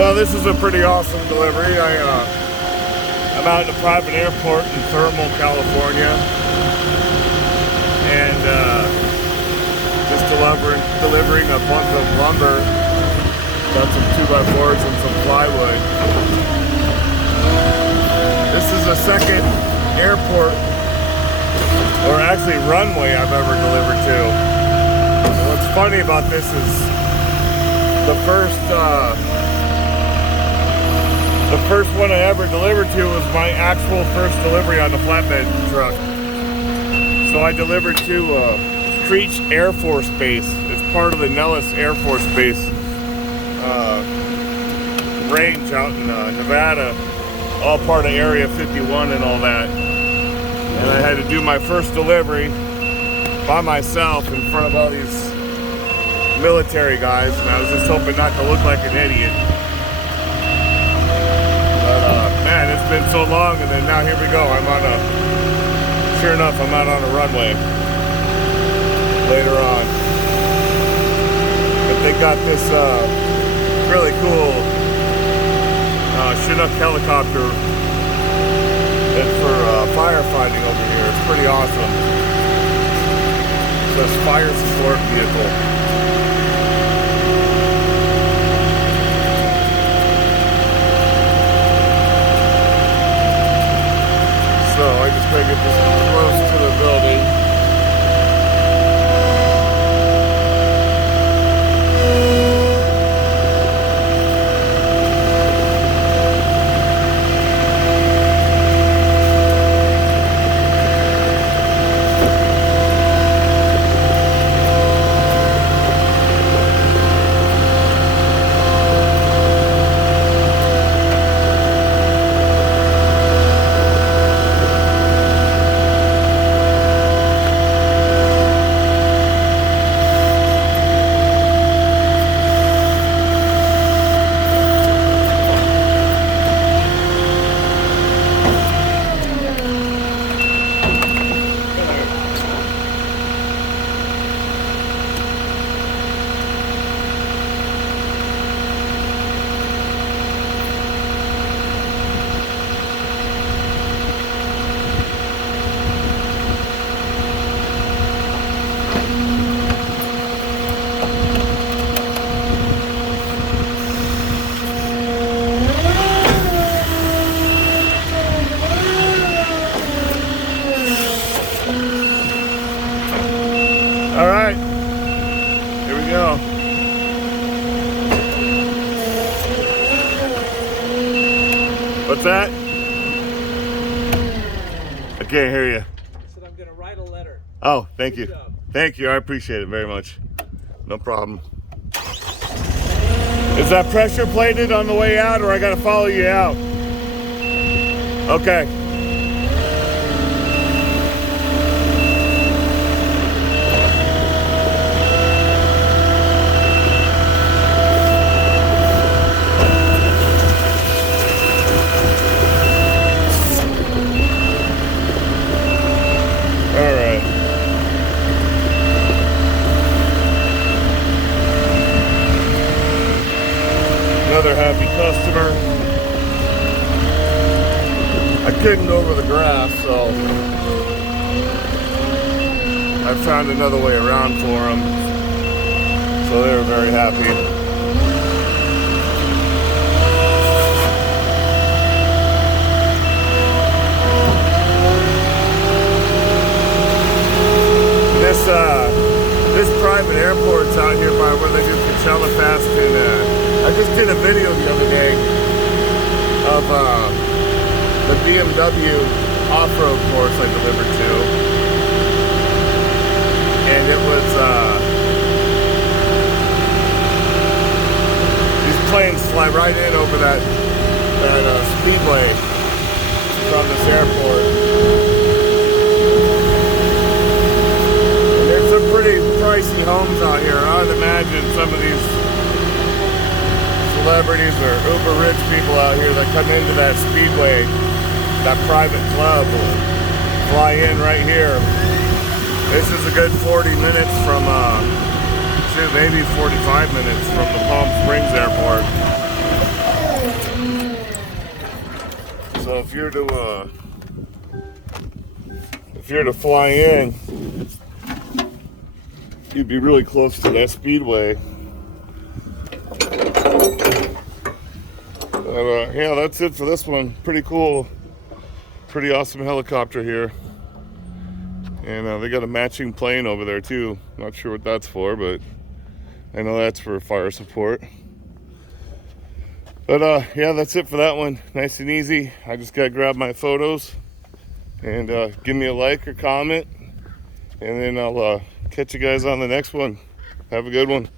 Well, this is a pretty awesome delivery. I'm out at a private airport in Thermal, California, and just delivering a bunch of lumber. Got some 2x4s and some plywood. This is the second airport, or actually runway, I've ever delivered to. And what's funny about this is the first one I ever delivered to was my actual first delivery on the flatbed truck. So I delivered to Creech Air Force Base. It's part of the Nellis Air Force Base range out in Nevada, all part of Area 51 and all that. And I had to do my first delivery by myself in front of all these military guys, and I was just hoping not to look like an idiot. Man, it's been so long, and then now here we go. Sure enough, I'm out on a runway later on. But they got this really cool Chinook helicopter that's for firefighting over here. It's pretty awesome. It says fire support vehicle. So I just gotta get this close to the building. All right, here we go. What's that? I can't hear you. I said I'm gonna write a letter. Oh, thank you. Good job. Thank you, I appreciate it very much. No problem. Is that pressure plated on the way out, or I gotta follow you out? Okay. Another happy customer. I couldn't go over the grass, so I found another way around for them. So they were very happy. This private airport's out here by where they do Coachella Fest, and I just did a video the other day of the BMW off-road course I delivered to, and it was these planes fly right in over that speedway from this airport. Pretty pricey homes out here. I would imagine some of these celebrities or uber rich people out here that come into that speedway, that private club, will fly in right here. This is a good 40 minutes from maybe 45 minutes from the Palm Springs airport. So if you're to fly in, you'd be really close to that speedway. But yeah, that's it for this one. Pretty cool, pretty awesome helicopter here. And they got a matching plane over there too. Not sure what that's for, but I know that's for fire support. But yeah, that's it for that one. Nice and easy. I just gotta grab my photos and give me a like or comment, and then I'll catch you guys on the next one. Have a good one.